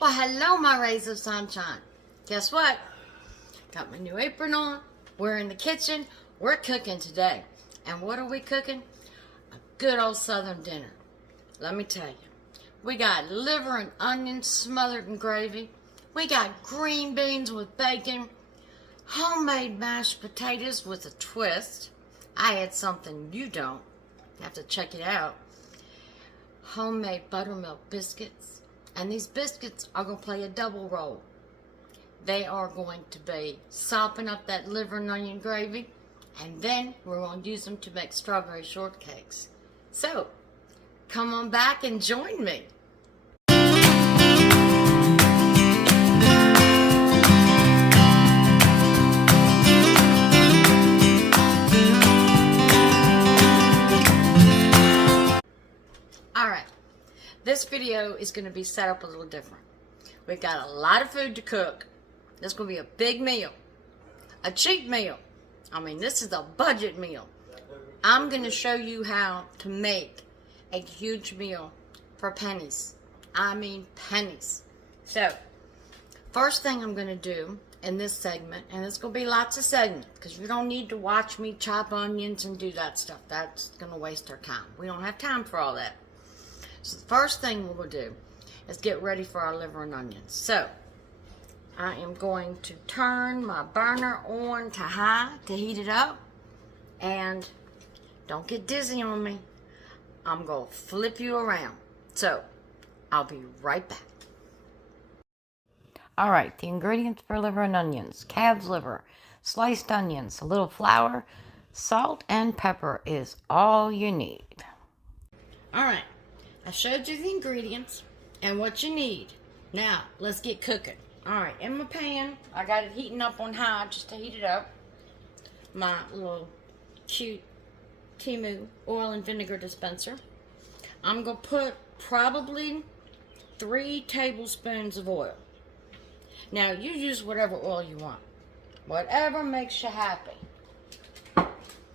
Well, hello, my rays of sunshine. Guess what? Got my new apron on. We're in the kitchen. We're cooking today. And what are we cooking? A good old southern dinner. Let me tell you. We got liver and onions smothered in gravy. We got green beans with bacon. Homemade mashed potatoes with a twist. I had something you don't. You have to check it out. Homemade buttermilk biscuits. And these biscuits are going to play a double role. They are going to be sopping up that liver and onion gravy, and then we're going to use them to make strawberry shortcakes. So, come on back and join me. Alright, this video is going to be set up a little different. We've got a lot of food to cook. This is going to be a big meal. A cheap meal. I mean, this is a budget meal. I'm going to show you how to make a huge meal for pennies. I mean pennies. So, first thing I'm going to do in this segment, and there's going to be lots of segments, because you don't need to watch me chop onions and do that stuff. That's going to waste our time. We don't have time for all that. So the first thing we're going to do is get ready for our liver and onions. So, I am going to turn my burner on to high to heat it up. And don't get dizzy on me. I'm going to flip you around. So, I'll be right back. Alright, the ingredients for liver and onions. Calf's liver, sliced onions, a little flour, salt, and pepper is all you need. Alright, I showed you the ingredients and what you need. Now, let's get cooking. Alright, in my pan, I got it heating up on high just to heat it up. My little cute Temu oil and vinegar dispenser. I'm going to put probably 3 tablespoons of oil. Now, you use whatever oil you want. Whatever makes you happy.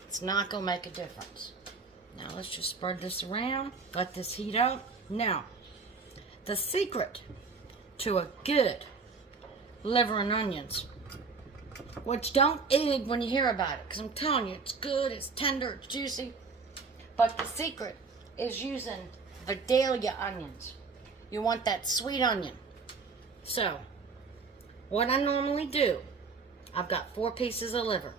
It's not going to make a difference. Now, let's just spread this around. Let this heat up. Now, the secret to a good liver and onions, which don't egg when you hear about it, because I'm telling you, it's good, it's tender, it's juicy, but the secret is using Vidalia onions. You want that sweet onion. So, what I normally do, I've got 4 pieces of liver.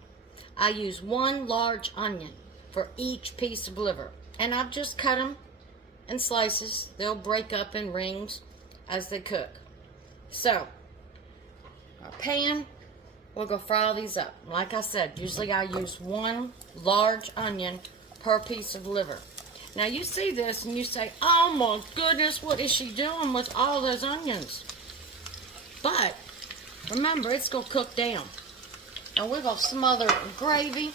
I use 1 large onion for each piece of liver, and I've just cut them in slices. They'll break up in rings as they cook. So, our pan, we'll go fry all these up. Like I said, usually I use 1 large onion per piece of liver. Now you see this and you say, oh my goodness, what is she doing with all those onions? But remember, it's going to cook down. And we're going to smother it in gravy.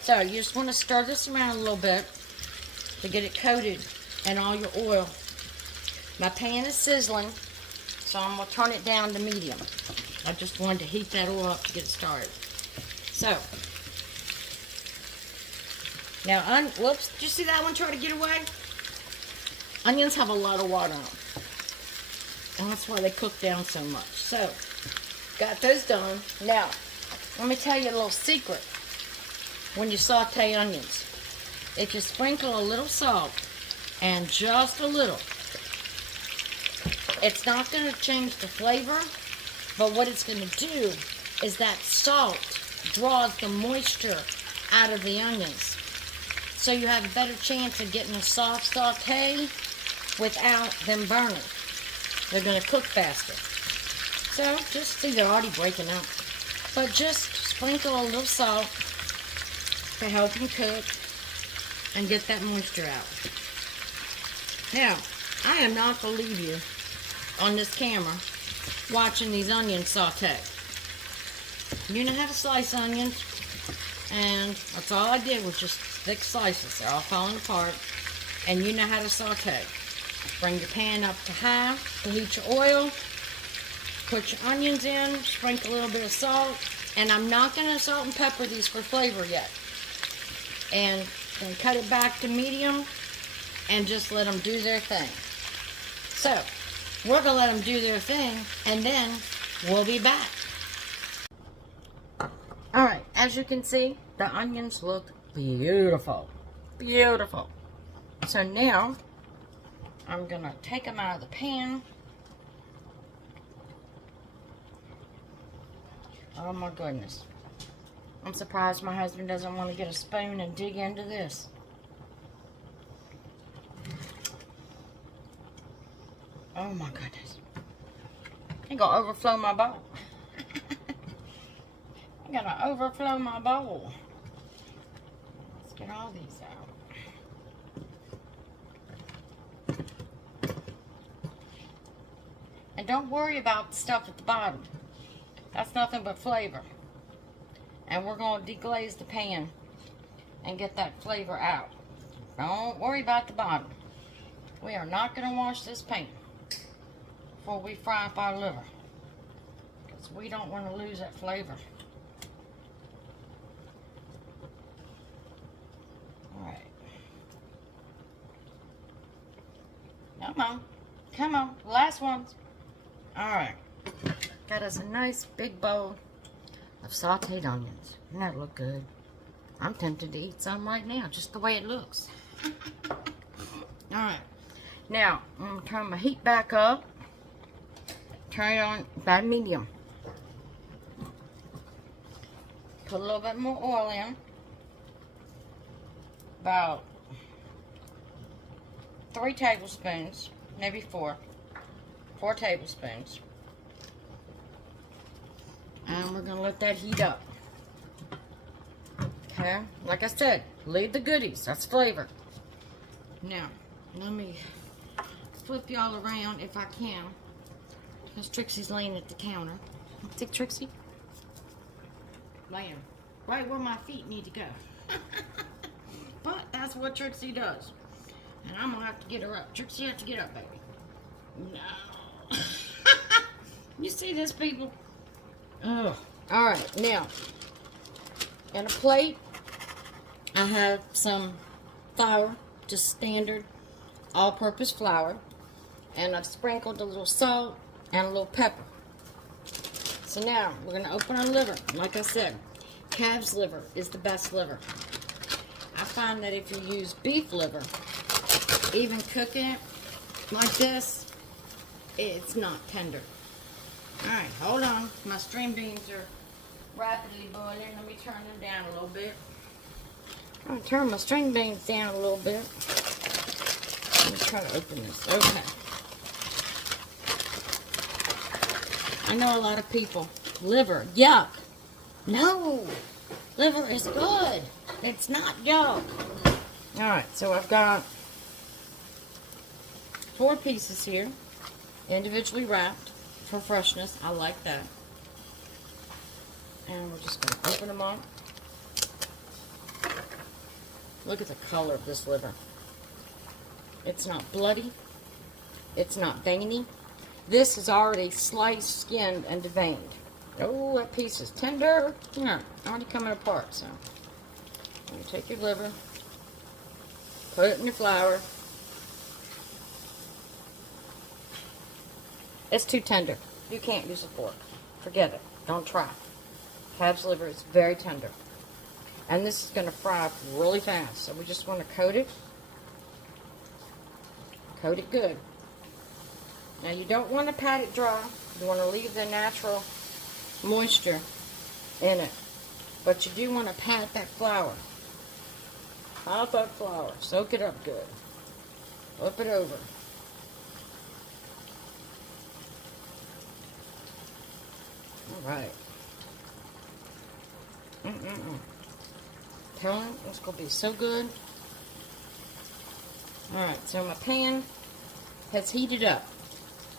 So you just want to stir this around a little bit to get it coated in all your oil. My pan is sizzling, so I'm going to turn it down to medium. I just wanted to heat that oil up to get it started. So, now, whoops, did you see that one try to get away? Onions have a lot of water on them. And that's why they cook down so much. So, got those done. Now, let me tell you a little secret. When you saute onions, if you sprinkle a little salt, and just a little, it's not going to change the flavor, but what it's going to do is that salt draws the moisture out of the onions. So you have a better chance of getting a soft saute without them burning. They're going to cook faster. So just see, they're already breaking up. But just sprinkle a little salt to help them cook and get that moisture out. Now, I am not going to leave you on this camera watching these onions saute. You know how to slice onions, and that's all I did was just thick slices. They're all falling apart, and you know how to saute. Bring your pan up to high to heat your oil, put your onions in, sprinkle a little bit of salt, and I'm not going to salt and pepper these for flavor yet. And then cut it back to medium and just let them do their thing. So, we're gonna let them do their thing, and then we'll be back. All right, as you can see, the onions look beautiful, beautiful. So now I'm gonna take them out of the pan. Oh my goodness. I'm surprised my husband doesn't want to get a spoon and dig into this. Oh my goodness. I'm gonna overflow my bowl. I'm gonna overflow my bowl. Let's get all these out. And don't worry about the stuff at the bottom. That's nothing but flavor. And we're going to deglaze the pan and get that flavor out. Don't worry about the bottom. We are not going to wash this pan before we fry up our liver, because we don't want to lose that flavor. Alright. Come on. Come on. Last ones. Alright. Got us a nice big bowl of sauteed onions. Doesn't that look good? I'm tempted to eat some right now, just the way it looks. Alright. Now, I'm going to turn my heat back up. Turn it on about medium. Put a little bit more oil in. About 3 tablespoons, maybe 4. 4 tablespoons. And we're going to let that heat up. Okay? Like I said, leave the goodies. That's flavor. Now, let me flip y'all around if I can, because Trixie's laying at the counter. Take Trixie. Laying right where my feet need to go. But that's what Trixie does. And I'm going to have to get her up. Trixie, you have to get up, baby. No. You see this, people? Oh. Alright, now, in a plate, I have some flour, just standard all-purpose flour, and I've sprinkled a little salt and a little pepper. So now, we're going to open our liver. Like I said, calf's liver is the best liver. I find that if you use beef liver, even cooking it like this, it's not tender. Alright, hold on. My string beans are rapidly boiling. Let me turn them down a little bit. I'm going to turn my string beans down a little bit. Let me try to open this. Okay. I know a lot of people. Liver, yuck. No. Liver is good. It's not yuck. Alright, so I've got 4 pieces here, individually wrapped for freshness. I like that. And we're just going to open them up. Look at the color of this liver. It's not bloody. It's not veiny. This is already sliced, skinned, and deveined. Oh, that piece is tender. Yeah, already coming apart. So, you take your liver, put it in your flour. It's too tender. You can't use a fork. Forget it. Don't try. Calf's liver is very tender. And this is going to fry up really fast. So we just want to coat it. Coat it good. Now you don't want to pat it dry. You want to leave the natural moisture in it. But you do want to pat that flour. Pat that flour. Soak it up good. Flip it over. Alright. Telling you, it's going to be so good. Alright, so my pan has heated up.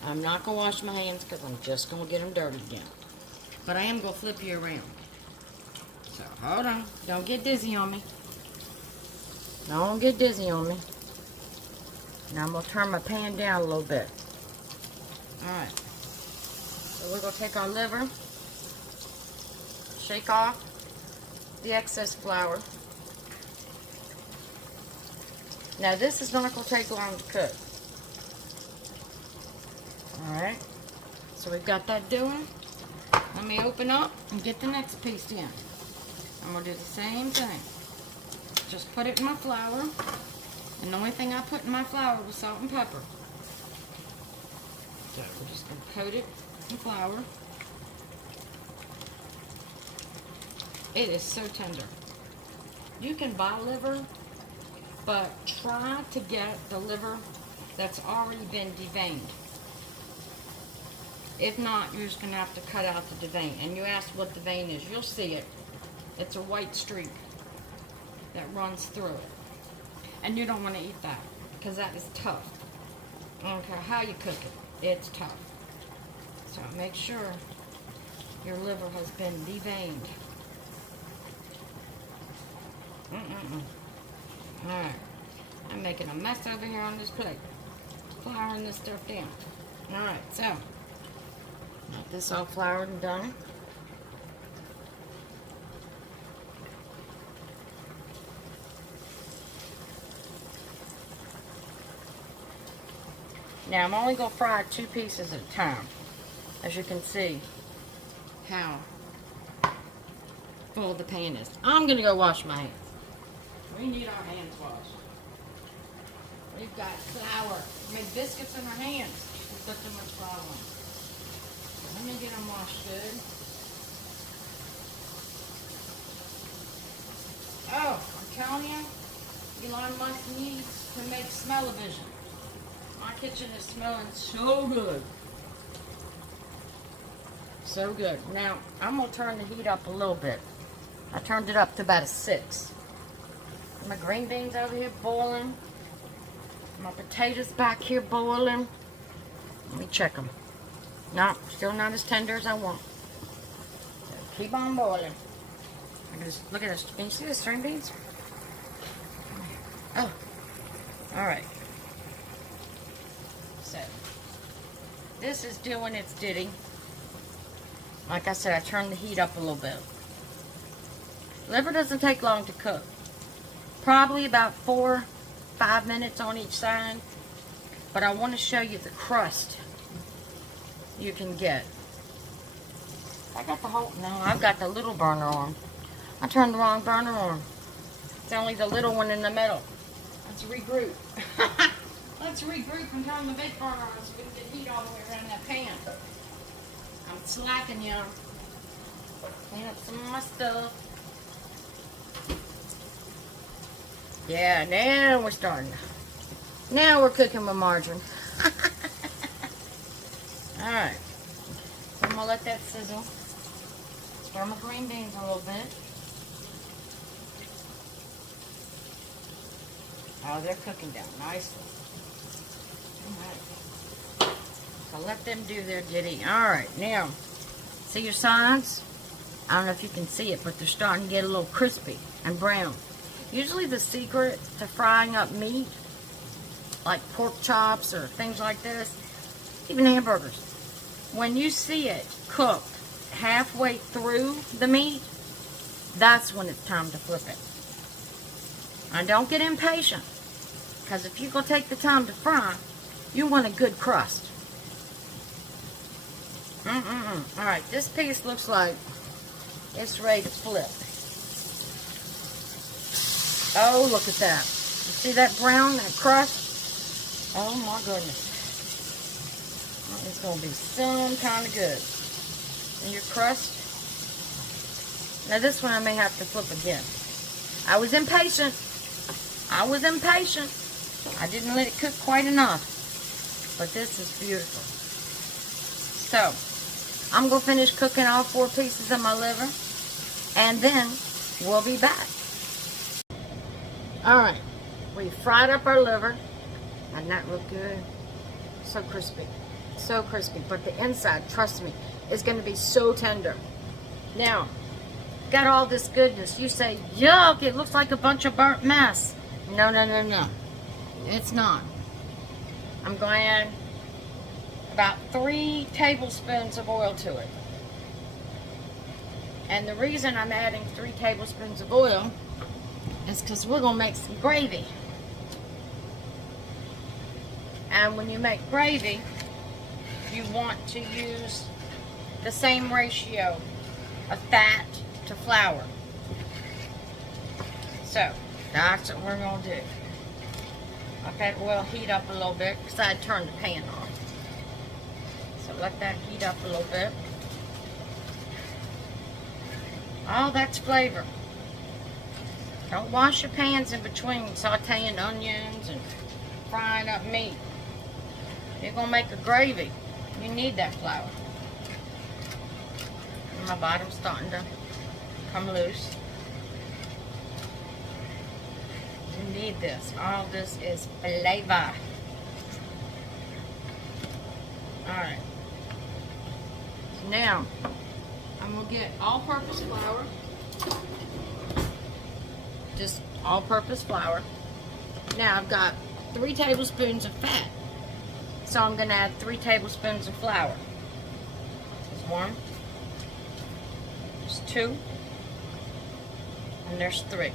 I'm not going to wash my hands because I'm just going to get them dirty again. But I am going to flip you around. So, hold on. Don't get dizzy on me. Don't get dizzy on me. Now I'm going to turn my pan down a little bit. Alright. So we're going to take our liver. Shake off the excess flour. Now this is not going to take long to cook. So we've got that doing. Let me open up and get the next piece in. I'm going to do the same thing. Just put it in my flour. And the only thing I put in my flour was salt and pepper. So we're just going to coat it in flour. It is so tender. You can buy liver, but try to get the liver that's already been deveined. If not, you're just going to have to cut out the vein. And you ask what the vein is, you'll see it. It's a white streak that runs through it. And you don't want to eat that, because that is tough. I don't care how you cook it, it's tough. So make sure your liver has been deveined. Alright, I'm making a mess over here on this plate. Flouring this stuff down. Alright, so, got this all floured and done. Now, I'm only going to fry 2 pieces at a time. As you can see how full the pan is. I'm going to go wash my hands. We need our hands washed. We've got flour. We made biscuits in our hands. We put too much flour on. Let me get them washed good. Oh, I'm telling you, Elon Musk needs to make smell-o-vision. My kitchen is smelling so good. So good. Now, I'm going to turn the heat up a little bit. I turned it up to about a 6. My green beans over here boiling. My potatoes back here boiling. Let me check them. No, still not as tender as I want. So keep on boiling. Look at this. Can you see the string beans? Oh. Alright. So, this is doing its ditty. Like I said, I turned the heat up a little bit. Liver doesn't take long to cook. Probably about 4-5 minutes on each side. But I want to show you the crust you can get. I got the whole, no, I've got the little burner on. I turned the wrong burner on. It's only the little one in the middle. Let's regroup. Let's regroup and turn the big burner on so we can get heat all the way around that pan. I'm slacking, y'all. Clean up some of my stuff. Yeah, now we're starting. Now we're cooking with margarine. Alright. So I'm going to let that sizzle. Stir my green beans a little bit. Oh, they're cooking down nicely. Alright. So let them do their ditty. Alright, now, see your sides? I don't know if you can see it, but they're starting to get a little crispy and brown. Usually the secret to frying up meat, like pork chops or things like this, even hamburgers, when you see it cooked halfway through the meat, that's when it's time to flip it. And don't get impatient, because if you're going to take the time to fry, you want a good crust. Alright, this piece looks like it's ready to flip. Oh, look at that. You see that brown, that crust? Oh my goodness. It's going to be some kind of good. And your crust. Now this one I may have to flip again. I was impatient. I was impatient. I didn't let it cook quite enough. But this is beautiful. So, I'm going to finish cooking all 4 pieces of my liver. And then we'll be back. Alright, we fried up our liver. Doesn't that look good? So crispy. So crispy. But the inside, trust me, is going to be so tender. Now, got all this goodness. You say, yuck, it looks like a bunch of burnt mess. No, no, no, no. It's not. I'm going to add about 3 tablespoons of oil to it. And the reason I'm adding 3 tablespoons of oil is because we're going to make some gravy. And when you make gravy, you want to use the same ratio of fat to flour. So that's what we're going to do. Okay, oil heat up a little bit because I turned the pan on. So let that heat up a little bit. Oh, that's flavor. Don't wash your pans in between sauteing onions and frying up meat. You're going to make a gravy. You need that flour. My bottom's starting to come loose. You need this. All this is flavor. Alright. So now, I'm going to get all-purpose flour. Just all-purpose flour. Now I've got 3 tablespoons of fat. So I'm going to add 3 tablespoons of flour. There's 1. There's 2. And there's 3.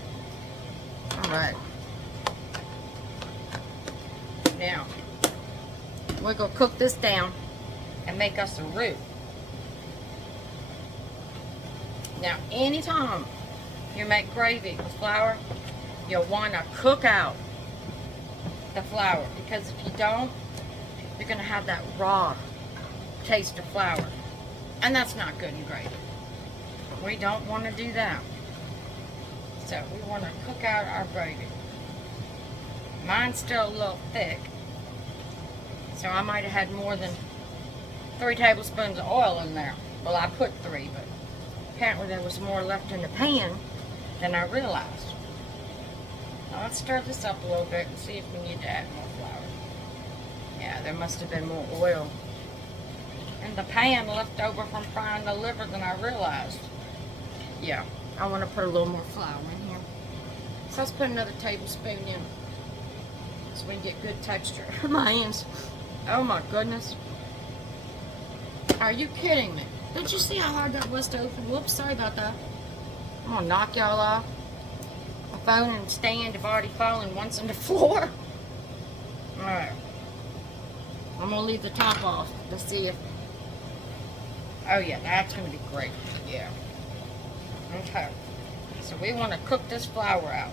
Alright. Now, we're going to cook this down and make us a roux. Now, anytime you make gravy with flour, you'll want to cook out the flour, because if you don't, you're going to have that raw taste of flour, and that's not good in gravy. We don't want to do that. So we want to cook out our gravy. Mine's still a little thick, so I might have had more than 3 tablespoons of oil in there. Well, I put 3, but apparently there was more left in the pan than I realized. Now let's stir this up a little bit and see if we need to add more flour. Yeah, there must have been more oil in the pan left over from frying the liver than I realized. Yeah, I want to put a little more flour in here. So let's put another tablespoon in so we can get good texture. My hands, oh my goodness. Are you kidding me? Did you see how hard that was to open? Whoops, sorry about that. I'm going to knock y'all off. My phone and stand have already fallen once on the floor. Alright. I'm going to leave the top off to see if... Oh yeah, that's going to be great. Yeah. Okay. So we want to cook this flour out.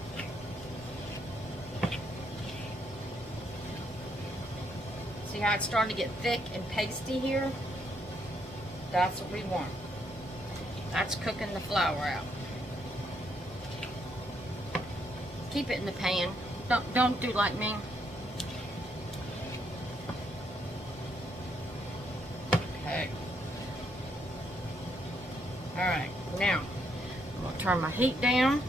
See how it's starting to get thick and pasty here? That's what we want. That's cooking the flour out. Keep it in the pan. Don't do like me. Okay. Alright, now I'm going to turn my heat down.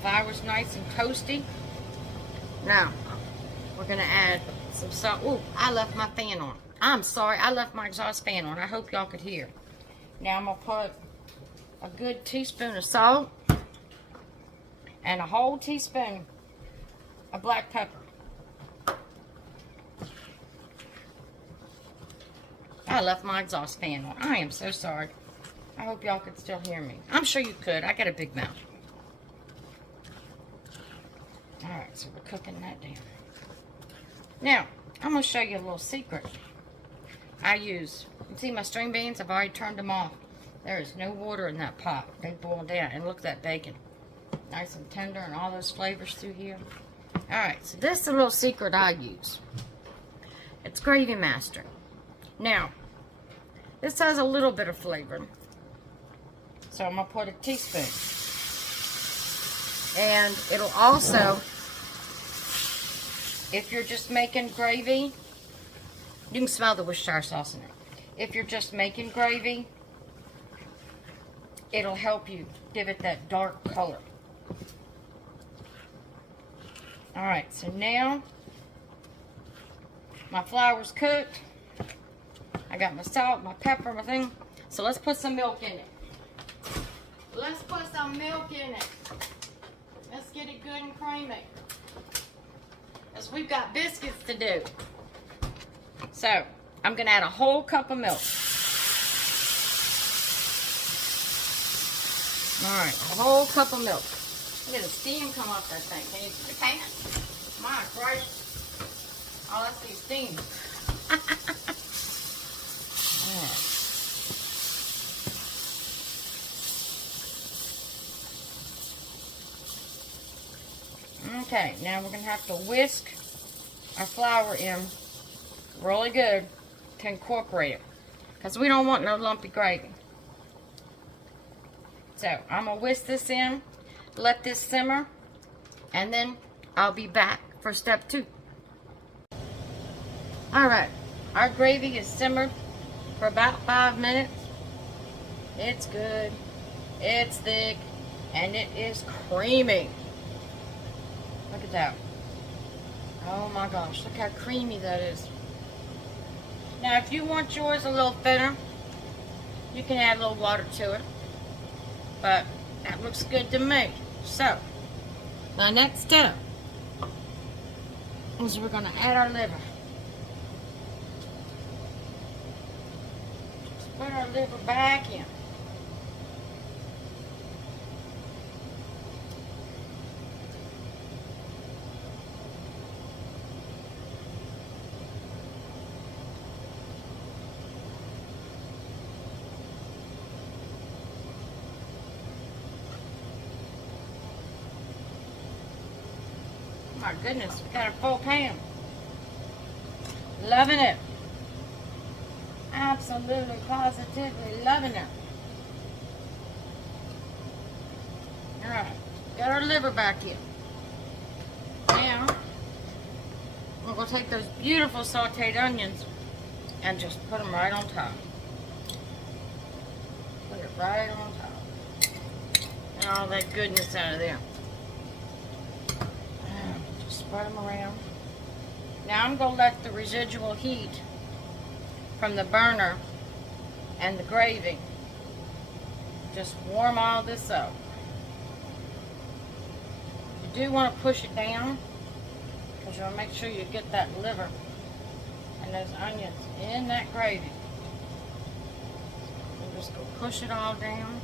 Flour's nice and toasty. Now, we're going to add some salt. Oh, I left my fan on. I'm sorry, I left my exhaust fan on. I hope y'all could hear. Now I'm going to put a good teaspoon of salt and a whole teaspoon of black pepper. I left my exhaust fan on. I am so sorry. I hope y'all could still hear me. I'm sure you could. I got a big mouth. Alright, so we're cooking that down. Now, I'm going to show you a little secret. I use, you see my string beans? I've already turned them off. There is no water in that pot. They boil down. And look at that bacon. Nice and tender and all those flavors through here. Alright, so this is a little secret I use. It's Gravy Master. Now, this has a little bit of flavor. So I'm going to put a teaspoon. And it'll also, if you're just making gravy, you can smell the Worcestershire sauce in it. If you're just making gravy, it'll help you give it that dark color. Alright, so now my flour's cooked. I got my salt, my pepper, my thing. So let's put some milk in it. Let's put some milk in it. Let's get it good and creamy. Because we've got biscuits to do. So, I'm going to add a whole cup of milk. Alright, a whole cup of milk. Look at the steam come off that thing. Can you see the pan? My gracious. Oh, let's see steam. Okay, now we're going to have to whisk our flour in really good to incorporate it, because we don't want no lumpy gravy. So I'm going to whisk this in, let this simmer, and then I'll be back for step 2. Alright, our gravy is simmered for about 5 minutes. It's good, it's thick, and it is creamy. Look at that. Oh my gosh, look how creamy that is. Now if you want yours a little thinner, you can add a little water to it. But that looks good to me. So, the next step is we're going to add our liver. Just put our liver back in. My goodness, we got a full pan. Loving it. Absolutely, positively loving it. Alright, got our liver back in. Now, we're going to take those beautiful sauteed onions and just put them right on top. Put it right on top. And all that goodness out of there. Spread them around. Now I'm going to let the residual heat from the burner and the gravy just warm all this up. You do want to push it down, because you want to make sure you get that liver and those onions in that gravy. So just go push it all down.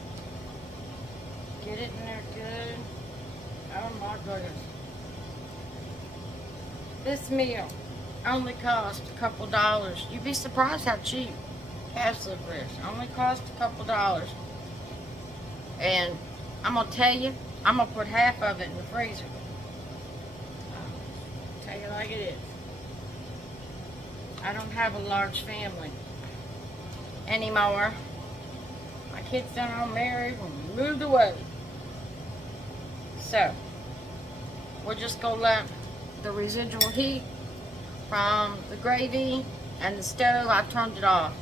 Get it in there good. Oh my goodness. This meal only cost a couple dollars. You'd be surprised how cheap calf's liver is. Only cost a couple dollars. And I'm going to tell you, I'm going to put half of it in the freezer. Tell you like it is. I don't have a large family anymore. My kids done all married and moved away. So, we're just going to let the residual heat from the gravy and the stove, I've turned it off.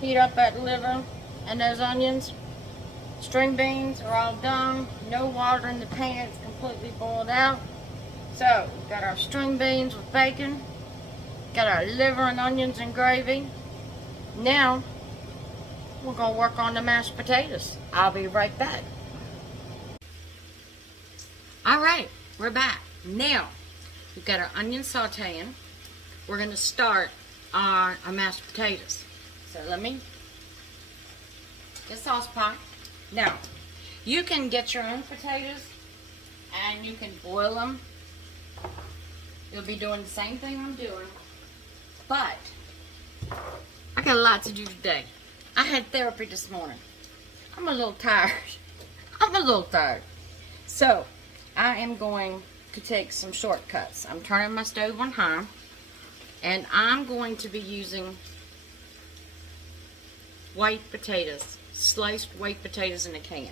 Heat up that liver and those onions. String beans are all done. No water in the pan, it's completely boiled out. So, we've got our string beans with bacon. Got our liver and onions and gravy. Now, we're going to work on the mashed potatoes. I'll be right back. Alright, we're back. Now, we've got our onions sauteing. We're going to start on our mashed potatoes. So let me get a sauce pot. Now, you can get your own potatoes and you can boil them. You'll be doing the same thing I'm doing. But, I got a lot to do today. I had therapy this morning. I'm a little tired. So, I am going to take some shortcuts. I'm turning my stove on high, and I'm going to be using white potatoes, sliced white potatoes in a can.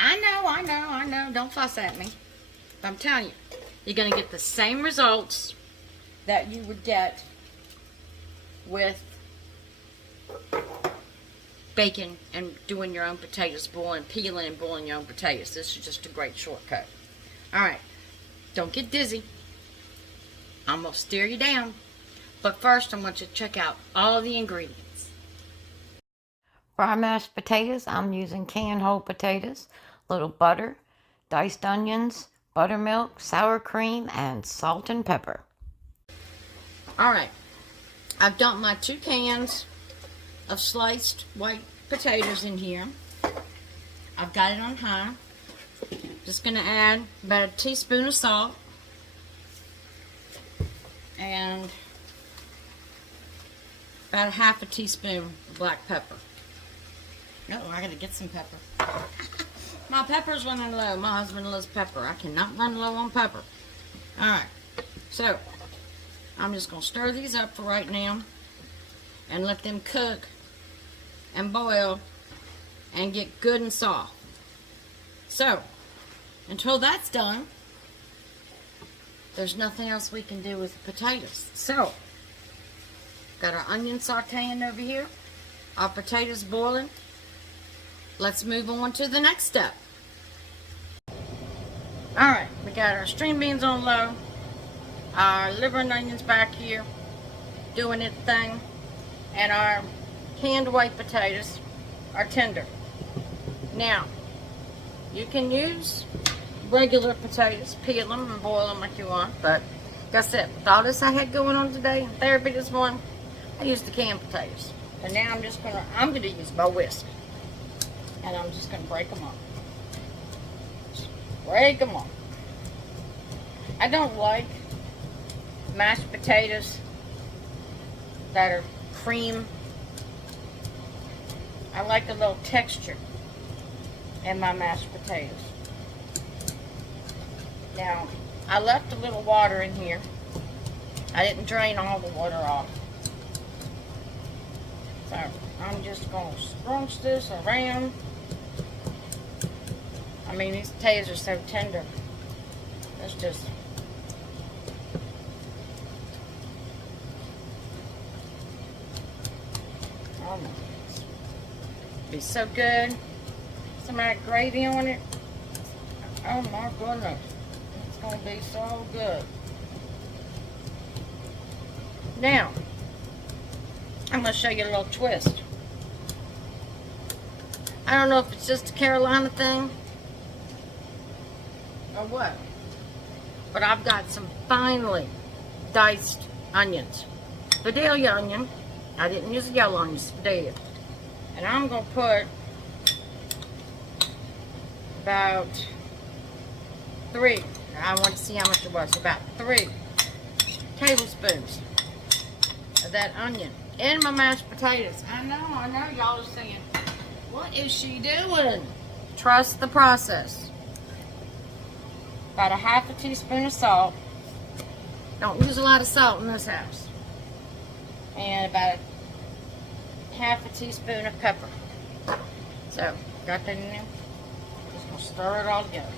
I know, don't fuss at me. But I'm telling you, you're going to get the same results that you would get with bacon and doing your own potatoes, peeling and boiling your own potatoes. This is just a great shortcut. Alright, don't get dizzy. I'm going to steer you down. But first, I want you to check out all the ingredients. For our mashed potatoes, I'm using canned whole potatoes, little butter, diced onions, buttermilk, sour cream, and salt and pepper. Alright, I've dumped my 2 cans of sliced white potatoes in here. I've got it on high. Just going to add about a teaspoon of salt and about a half a teaspoon of black pepper. Oh, I got to get some pepper. My pepper's running low. My husband loves pepper. I cannot run low on pepper. Alright, so I'm just going to stir these up for right now and let them cook and boil and get good and soft. So, until that's done, there's nothing else we can do with the potatoes. So, got our onion sauteing over here, our potatoes boiling. Let's move on to the next step. Alright, we got our string beans on low, our liver and onions back here doing its thing, and our canned white potatoes are tender. Now, you can use regular potatoes, peel them and boil them like you want, but like I said, with all this I had going on today in therapy this morning, I used the canned potatoes. And now I'm gonna use my whisk, and I'm just gonna break them up. Break them up. I don't like mashed potatoes that are cream. I like a little texture in my mashed potatoes. Now, I left a little water in here. I didn't drain all the water off. So, I'm just going to scrunch this around. I mean, these potatoes are so tender. Let's just... Oh my goodness. Be so good. Some of that gravy on it. Oh my goodness. It's going to be so good. Now, I'm going to show you a little twist. I don't know if it's just a Carolina thing or what, but I've got some finely diced onions. Vidalia onion. I didn't use yellow onions, Vidalia. And I'm going to put about 3. I want to see how much it was. About 3 tablespoons of that onion in my mashed potatoes. I know y'all are saying, what is she doing? Trust the process. About a half a teaspoon of salt. Don't use a lot of salt in this house. And about a half a teaspoon of pepper. So, got that in there? Just gonna stir it all together.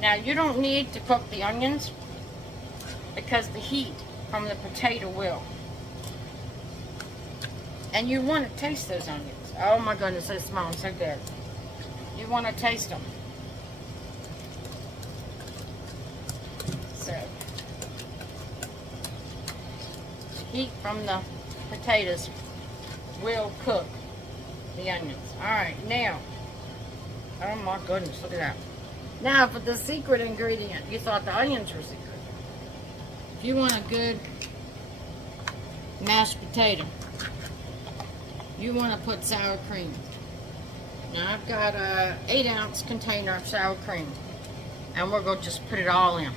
Now, you don't need to cook the onions because the heat from the potato will. And you want to taste those onions. Oh my goodness, they smell so good. You want to taste them. So, heat from the potatoes will cook the onions. Alright, now, oh my goodness, look at that. Now, for the secret ingredient, you thought the onions were secret. If you want a good mashed potato, you want to put sour cream. Now, I've got a 8-ounce container of sour cream, and we're going to just put it all in.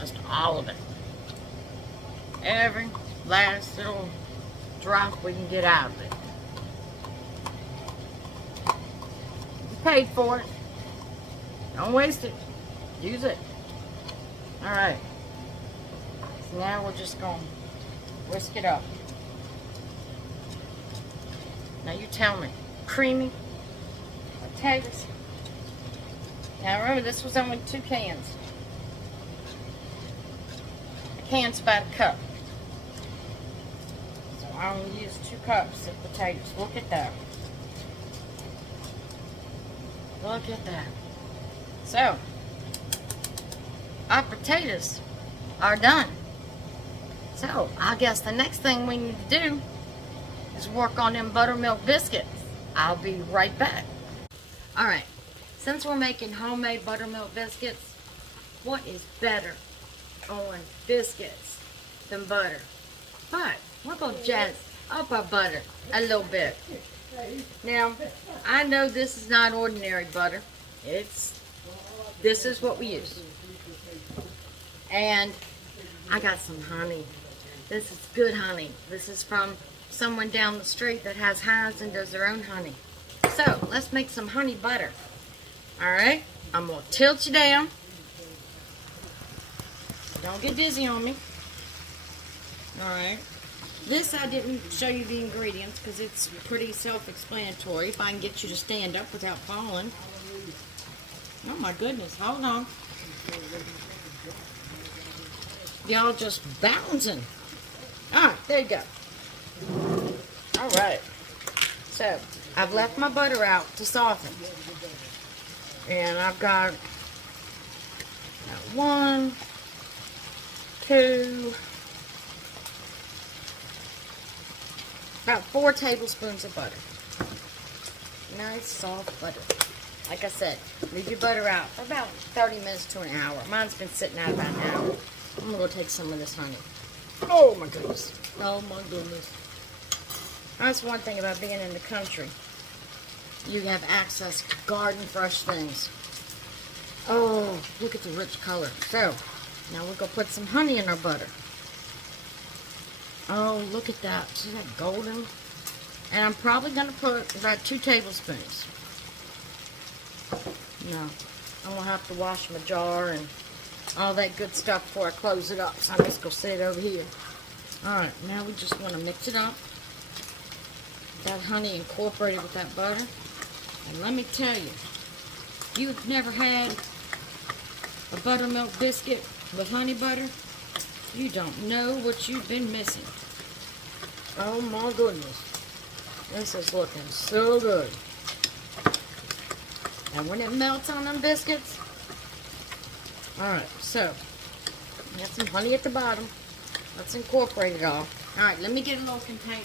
Just all of it. Every last little drop we can get out of it. You paid for it. Don't waste it. Use it. Alright. So now we're just going to whisk it up. Now you tell me. Creamy potatoes. Now remember, this was only 2 cans. A can's about a cup. So I'm going to use 2 cups of potatoes. Look at that. Look at that. So, our potatoes are done. So, I guess the next thing we need to do is work on them buttermilk biscuits. I'll be right back. Alright, since we're making homemade buttermilk biscuits, what is better on biscuits than butter? But, we're going to jazz up our butter a little bit. Now, I know this is not ordinary butter. This is what we use. And I got some honey. This is good honey. This is from someone down the street that has hives and does their own honey. So, let's make some honey butter. Alright, I'm going to tilt you down. Don't get dizzy on me. Alright. This I didn't show you the ingredients because it's pretty self-explanatory. If I can get you to stand up without falling. Oh my goodness, hold on. Y'all just bouncing. Alright, there you go. Alright. So, I've left my butter out to soften. And I've got 1, 2, about 4 tablespoons of butter. Nice soft butter. Like I said, leave your butter out for about 30 minutes to an hour. Mine's been sitting out about an hour. I'm gonna go take some of this honey. Oh my goodness. Oh my goodness. That's one thing about being in the country. You have access to garden fresh things. Oh, look at the rich color. So, now we're gonna put some honey in our butter. Oh, look at that. See that golden? And I'm probably going to put about 2 tablespoons. No, I'm going to have to wash my jar and all that good stuff before I close it up. So I'm just going to set it over here. Alright, now we just want to mix it up. That honey incorporated with that butter. And let me tell you, if you've never had a buttermilk biscuit with honey butter, you don't know what you've been missing. Oh my goodness. This is looking so good. And when it melts on them biscuits. Alright, so we got some honey at the bottom. Let's incorporate it all. Alright, let me get a little container.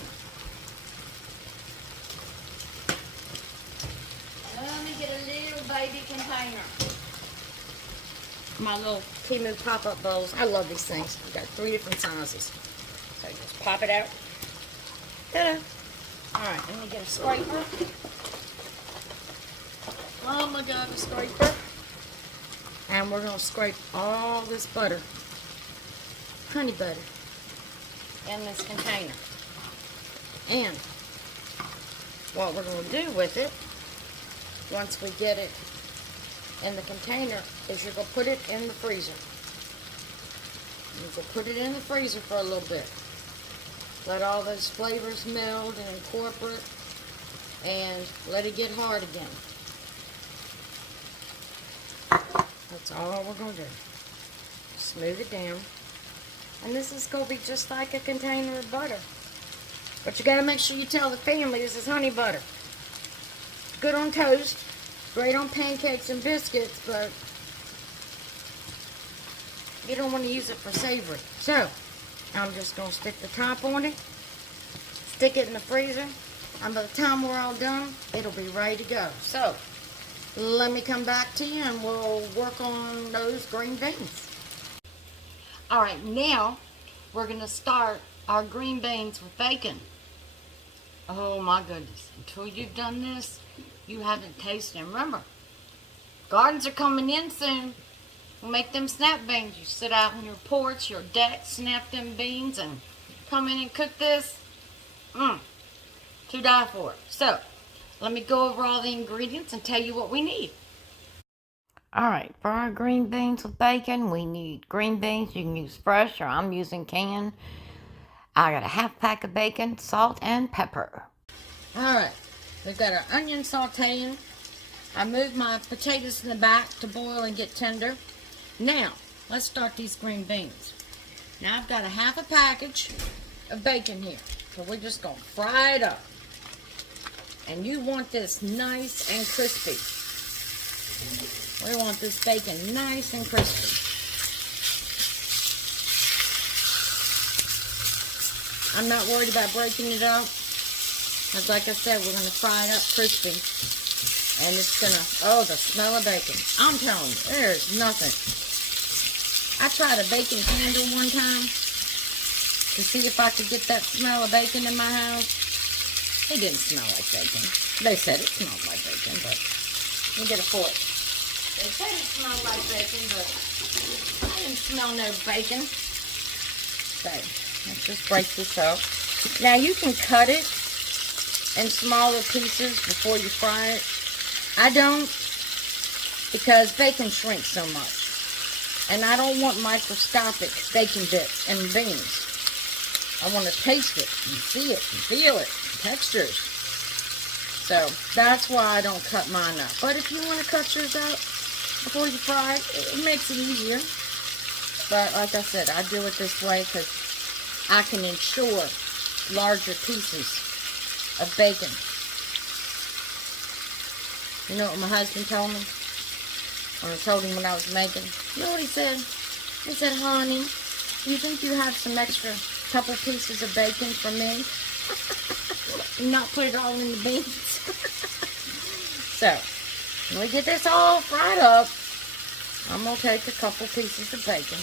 Let me get a little baby container. My little Temu pop-up bowls. I love these things. We've got 3 different sizes. So just pop it out. Ta-da! Alright, let me get a scraper. Oh my god, a scraper. And we're going to scrape all this butter, honey butter, in this container. And what we're going to do with it, once we get it in the container, is you're going to put it in the freezer. You're going to put it in the freezer for a little bit. Let all those flavors meld and incorporate, and let it get hard again. That's all we're going to do. Smooth it down. And this is going to be just like a container of butter. But you got to make sure you tell the family this is honey butter. Good on toast, great on pancakes and biscuits, but you don't want to use it for savory. So, I'm just going to stick the top on it, stick it in the freezer, and by the time we're all done, it'll be ready to go. So, let me come back to you and we'll work on those green beans. Alright, now we're going to start our green beans with bacon. Oh my goodness, until you've done this, you haven't tasted them. Remember, gardens are coming in soon. We'll make them snap beans. You sit out on your porch, your deck, snap them beans, and come in and cook this. To die for. So, let me go over all the ingredients and tell you what we need. Alright, for our green beans with bacon, we need green beans. You can use fresh or I'm using canned. I got a half pack of bacon, salt, and pepper. Alright, we've got our onion sauteing. I moved my potatoes in the back to boil and get tender. Now, let's start these green beans. Now I've got a half a package of bacon here. So we're just going to fry it up. And you want this nice and crispy. We want this bacon nice and crispy. I'm not worried about breaking it up. Because like I said, we're going to fry it up crispy. And it's going to, oh, the smell of bacon. I'm telling you, there's nothing. I tried a bacon candle one time to see if I could get that smell of bacon in my house. It didn't smell like bacon. They said it smelled like bacon, but let me get a fork. They said it smelled like bacon, but I didn't smell no bacon. So, let's just break this up. Now, you can cut it in smaller pieces before you fry it. I don't, because bacon shrinks so much. And I don't want microscopic bacon bits and beans. I want to taste it and see it and feel it, textures. So that's why I don't cut mine up. But if you want to cut yours out before you fry it, it makes it easier. But like I said, I do it this way because I can ensure larger pieces of bacon. You know what my husband told me? When I told him what I was making. You know what he said? He said, honey, you think you have some extra couple pieces of bacon for me? And not put it all in the beans? So, when we get this all fried up, I'm going to take a couple pieces of bacon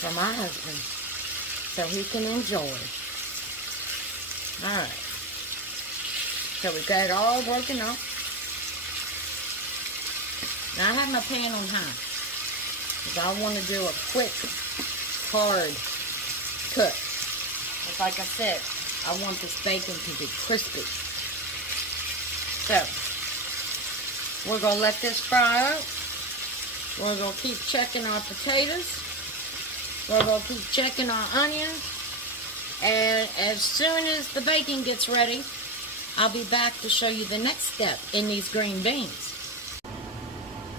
for my husband so he can enjoy. Alright. So we got it all broken up. Now I have my pan on high because I want to do a quick, hard cook. But like I said, I want this bacon to be crispy. So, we're going to let this fry up. We're going to keep checking our potatoes. We're going to keep checking our onions. And as soon as the bacon gets ready, I'll be back to show you the next step in these green beans.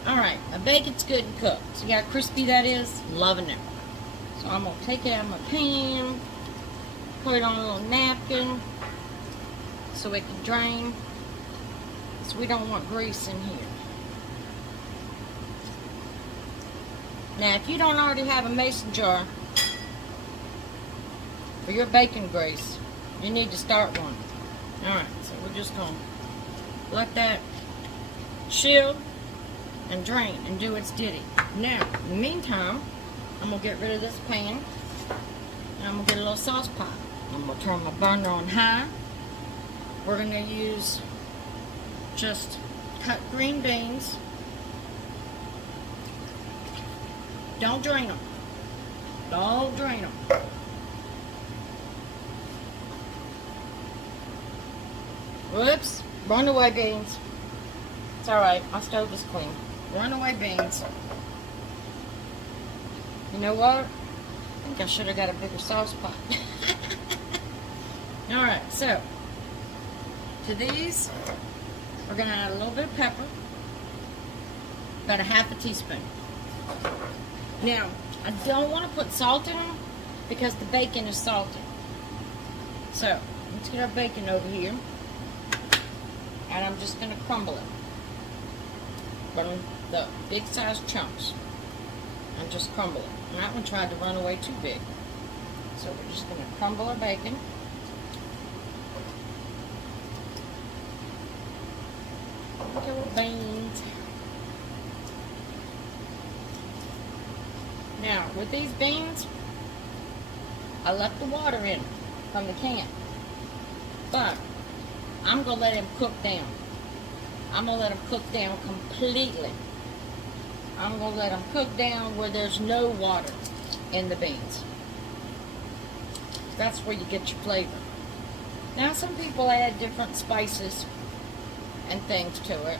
Alright, my bacon's good and cooked. See how crispy that is? Loving it. So I'm going to take it out of my pan, put it on a little napkin so it can drain. So we don't want grease in here. Now, if you don't already have a mason jar for your bacon grease, you need to start one. Alright, so we're just going to let that chill and drain and do its ditty. Now, in the meantime, I'm going to get rid of this pan. And I'm going to get a little sauce pot. I'm going to turn my burner on high. We're going to use just cut green beans. Don't drain them. Don't drain them. Whoops. Runaway beans. It's alright. My stove is clean. Runaway beans. You know what? I think I should have got a bigger sauce pot. Alright, so to these, we're going to add a little bit of pepper. About a half a teaspoon. Now, I don't want to put salt in them because the bacon is salty. So, let's get our bacon over here. And I'm just going to crumble it from the big size chunks. And just crumble it. And that one tried to run away too big. So we're just going to crumble our bacon. Look at our beans. Now, with these beans, I left the water in from the can. But I'm going to let them cook down. I'm going to let them cook down completely. I'm going to let them cook down where there's no water in the beans. That's where you get your flavor. Now, some people add different spices and things to it,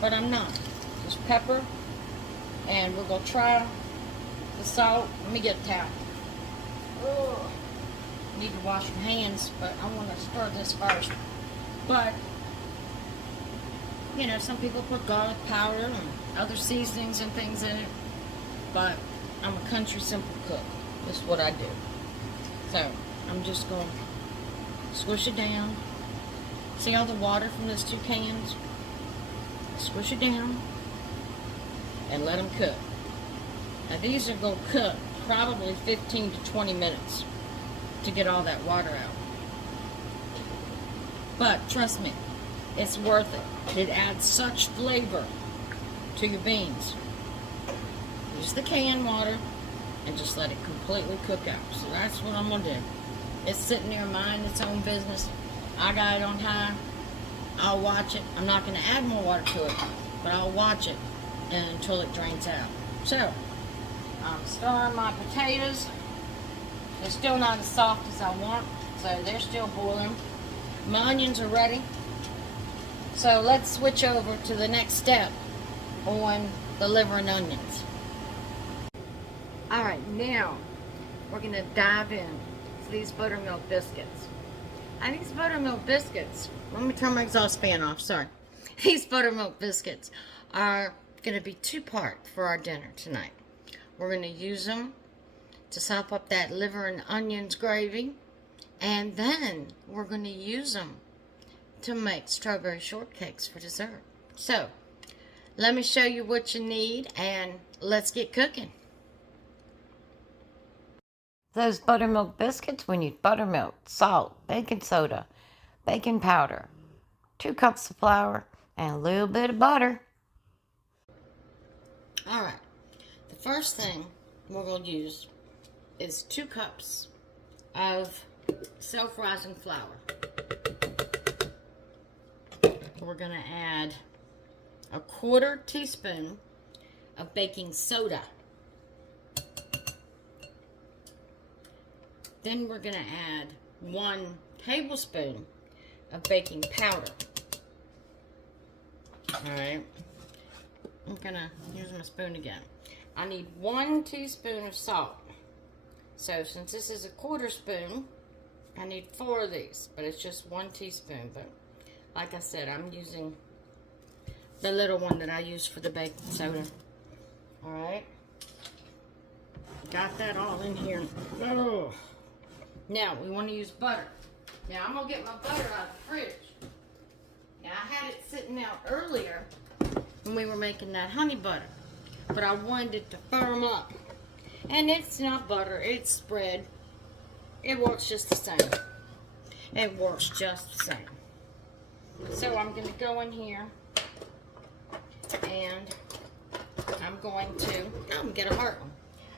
but I'm not. Just pepper, and we're going to try the salt. Let me get a towel. Oh, need to wash your hands, but I want to stir this first. But, you know, some people put garlic powder and other seasonings and things in it, but I'm a country simple cook. This is what I do. So, I'm just going to squish it down. See all the water from those two cans? Squish it down and let them cook. Now, these are going to cook probably 15 to 20 minutes to get all that water out. But, trust me, it's worth it. It adds such flavor to your beans. Use the canned water and just let it completely cook out. So that's what I'm going to do. It's sitting there minding its own business. I got it on high. I'll watch it. I'm not going to add more water to it, but I'll watch it until it drains out. So, I'm stirring my potatoes. They're still not as soft as I want, so they're still boiling. My onions are ready. So let's switch over to the next step on the liver and onions. All right, now we're gonna dive in to these buttermilk biscuits. And these buttermilk biscuits, let me turn my exhaust fan off, sorry. These buttermilk biscuits are gonna be two-part for our dinner tonight. We're gonna use them to sop up that liver and onions gravy, and then we're gonna use them to make strawberry shortcakes for dessert. So, let me show you what you need, and let's get cooking. Those buttermilk biscuits, we need buttermilk, salt, baking soda, baking powder, 2 cups of flour, and a little bit of butter. All right, the first thing we're going to use is 2 cups of self-rising flour. We're going to add a 1/4 teaspoon of baking soda. Then we're going to add 1 tablespoon of baking powder. Alright, I'm going to use my spoon again. I need 1 teaspoon of salt. So since this is a 1/4 spoon, I need 4 of these, but it's just 1 teaspoon. But like I said, I'm using the little one that I use for the baking soda. Alright, got that all in here. Oh. Now, we want to use butter. Now, I'm going to get my butter out of the fridge. Now, I had it sitting out earlier when we were making that honey butter. But I wanted it to firm up. And it's not butter, it's spread. It works just the same. It works just the same. So, I'm going to go in here. And I'm going to get a heart one.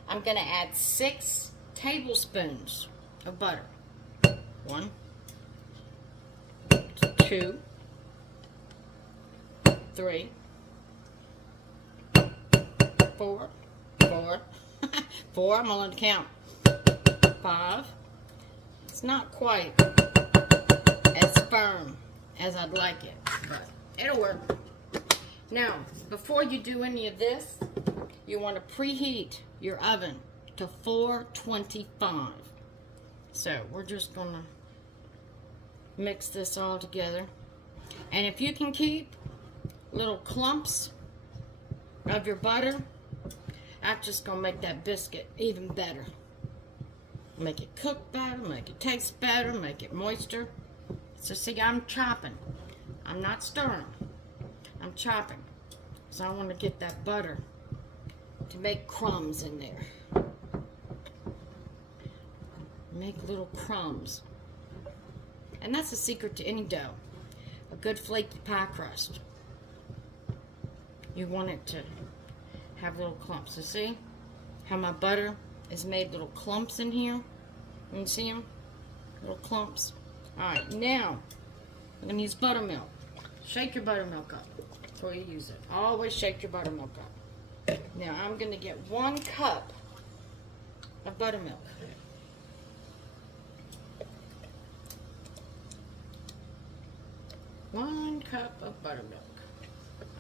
I'm going to add 6 tablespoons of butter. 1, 2, 3, 4, 4, I'm going to count, 5. It's not quite as firm as I'd like it, but it'll work. Now, before you do any of this, you want to preheat your oven to 425. So we're just going to mix this all together. And if you can keep little clumps of your butter, that's just going to make that biscuit even better. Make it cook better, make it taste better, make it moister. So see, I'm chopping. I'm not stirring. I'm chopping. So I want to get that butter to make crumbs in there. Make little crumbs. And that's the secret to any dough. A good flaky pie crust. You want it to have little clumps. So see how my butter is made little clumps in here? You see them? Little clumps. Alright, now I'm going to use buttermilk. Shake your buttermilk up before you use it. Always shake your buttermilk up. Now I'm going to get 1 cup of buttermilk. 1 cup of buttermilk.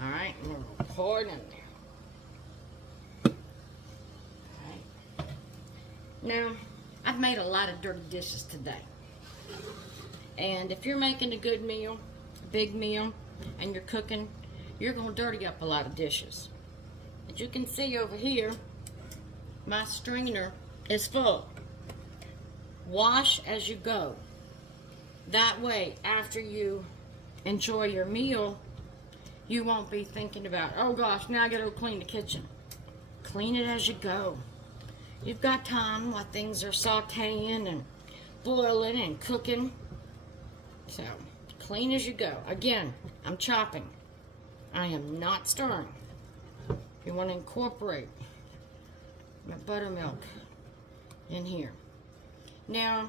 Alright, and we're going to pour it in there. Alright. Now, I've made a lot of dirty dishes today. And if you're making a good meal, a big meal, and you're cooking, you're going to dirty up a lot of dishes. As you can see over here, my strainer is full. Wash as you go. That way, after you enjoy your meal, you won't be thinking about, oh gosh, now I gotta go clean the kitchen. Clean it as you go. You've got time while things are sauteing and boiling and cooking. So, clean as you go. Again, I'm chopping. I am not stirring. You want to incorporate my buttermilk in here. Now,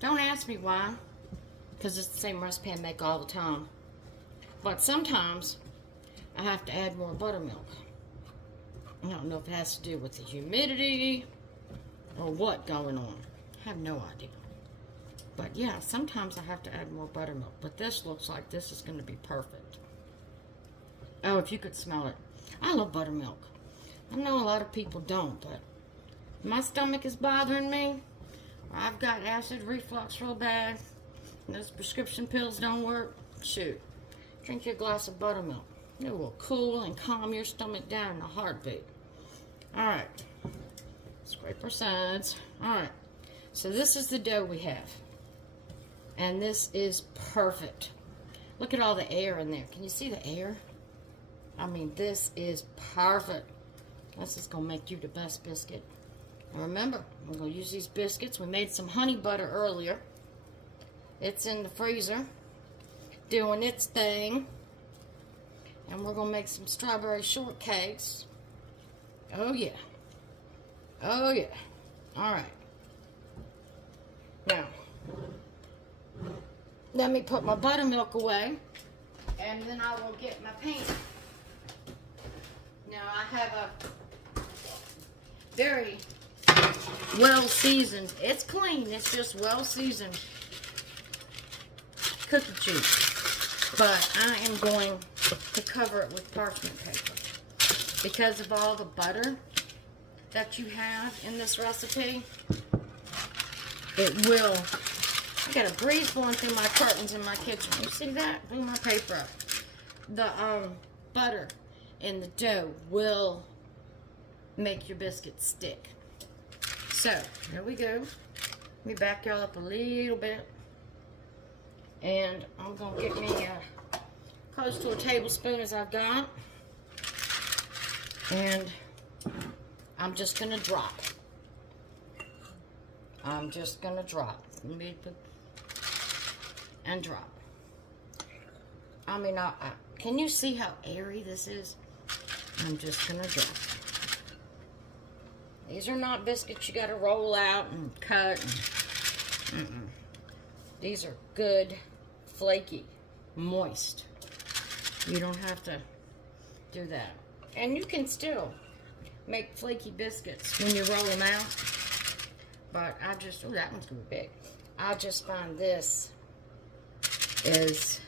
don't ask me why, because it's the same recipe I make all the time. But sometimes I have to add more buttermilk. I don't know if it has to do with the humidity or what going on. I have no idea. But yeah, sometimes I have to add more buttermilk. But this looks like this is going to be perfect. Oh, if you could smell it. I love buttermilk. I know a lot of people don't, but my stomach is bothering me. I've got acid reflux real bad. Those prescription pills don't work. Shoot, drink your glass of buttermilk. It will cool and calm your stomach down in a heartbeat. All right, scrape our sides. All right, so this is the dough we have. And this is perfect. Look at all the air in there. Can you see the air? I mean, this is perfect. This is gonna make you the best biscuit. And remember, we're gonna use these biscuits. We made some honey butter earlier. It's in the freezer, doing its thing. And we're gonna make some strawberry shortcakes. Oh yeah. Oh yeah. All right. Now, let me put my buttermilk away, and then I will get my pan. Now I have a very well seasoned, it's clean, it's just well seasoned cookie sheet. But I am going to cover it with parchment paper. Because of all the butter that you have in this recipe, it will. I got a breeze blowing through my curtains in my kitchen. You see that? Blew my paper up. The butter in the dough will make your biscuits stick. So, here we go. Let me back y'all up a little bit. And I'm going to get me close to a tablespoon as I've got. And I'm just going to drop. I'm just going to drop. And drop. I mean, can you see how airy this is? I'm just going to drop. These are not biscuits you got to roll out and cut. These are good, flaky, moist. You don't have to do that. And you can still make flaky biscuits when you roll them out. But I just, oh, that one's going to be big. I just find this is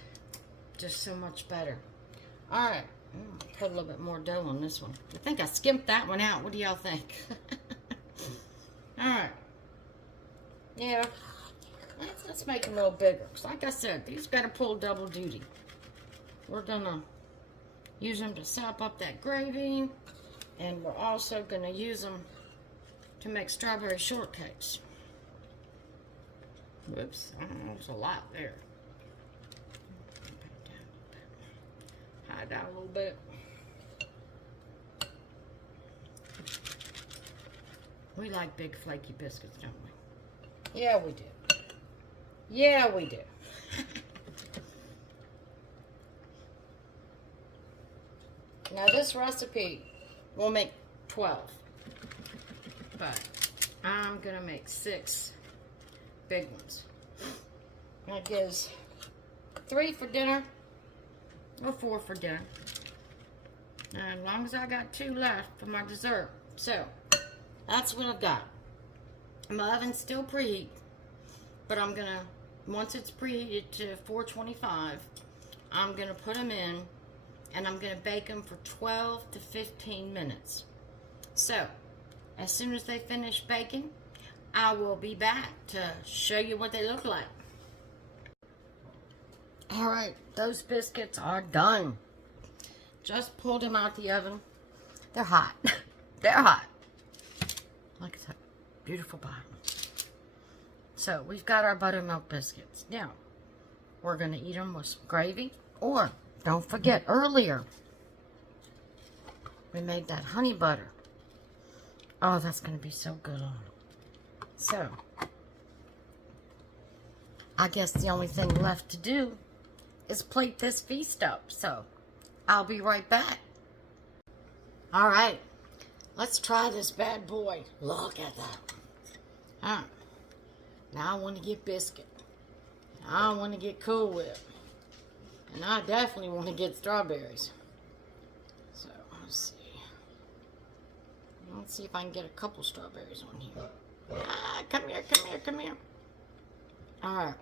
just so much better. All right. Put a little bit more dough on this one. I think I skimped that one out. What do y'all think? All right. Yeah. Let's make them a little bigger. Because like I said, these got to pull double duty. We're going to use them to sop up that gravy. And we're also going to use them to make strawberry shortcakes. Whoops. I don't know. There's a lot there. Hide out a little bit. We like big flaky biscuits, don't we? Yeah, we do. Yeah, we do. Now this recipe will make 12. But I'm going to make 6 big ones. That gives 3 for dinner. Or 4 for dinner. And as long as I got 2 left for my dessert. So, that's what I've got. My oven's still preheat. But I'm going to, once it's preheated to 425, I'm going to put them in. And I'm going to bake them for 12 to 15 minutes. So, as soon as they finish baking, I will be back to show you what they look like. Alright, those biscuits are done. Just pulled them out the oven. They're hot. They're hot. Look at that beautiful bottom. So, we've got our buttermilk biscuits. Now, we're going to eat them with some gravy. Or, don't forget, earlier, we made that honey butter. Oh, that's going to be so good on it. So, I guess the only thing left to do is plate this feast up. So, I'll be right back. All right, let's try this bad boy. Look at that. Now I want to get biscuit. I want to get Cool Whip. And I definitely want to get strawberries. So, let's see. Let's see if I can get a couple strawberries on here. Come here, come here, come here. Alright.